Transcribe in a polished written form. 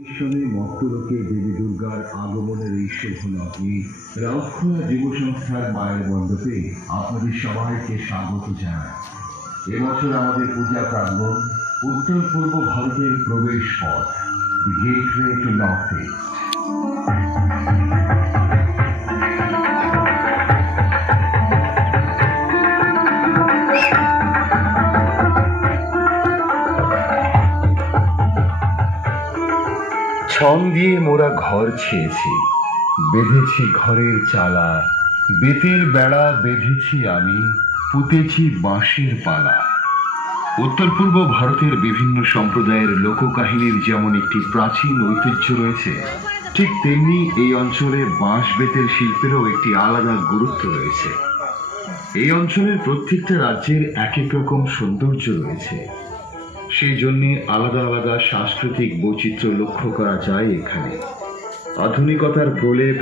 ঈশ্বরের মর্তলোকে দেবী দুর্গার আগমনের এই শুভ লগ্নে রাউতখোলা যুব সংস্থার মায়ের মণ্ডপে আপনাদের সবাইকে স্বাগত জানাই। এবছর আমাদের পূজা প্রাঙ্গণ উত্তর পূর্ব ভারতের প্রবেশ পথ, দি গেটওয়ে টু নর্থ ইস্ট। ছন দিয়ে মোরা ঘর ছেয়েছি, বেঁধেছি ঘরের চালা, বেতের বেড়া বেঁধেছি আমি, পুঁতেছি বাঁশের পালা। উত্তর পূর্ব ভারতের বিভিন্ন সম্প্রদায়ের লোককাহিনীর যেমন একটি প্রাচীন ঐতিহ্য রয়েছে, ঠিক তেমনি এই অঞ্চলে বাঁশ বেতের শিল্পেরও একটি আলাদা গুরুত্ব রয়েছে। এই অঞ্চলের প্রত্যেকটা রাজ্যের এক এক রকম সৌন্দর্য রয়েছে, সেই জন্যে আলাদা আলাদা সাংস্কৃতিক বৈচিত্র্য লক্ষ্য করা যায় এখানে। আধুনিকতার প্রলেপ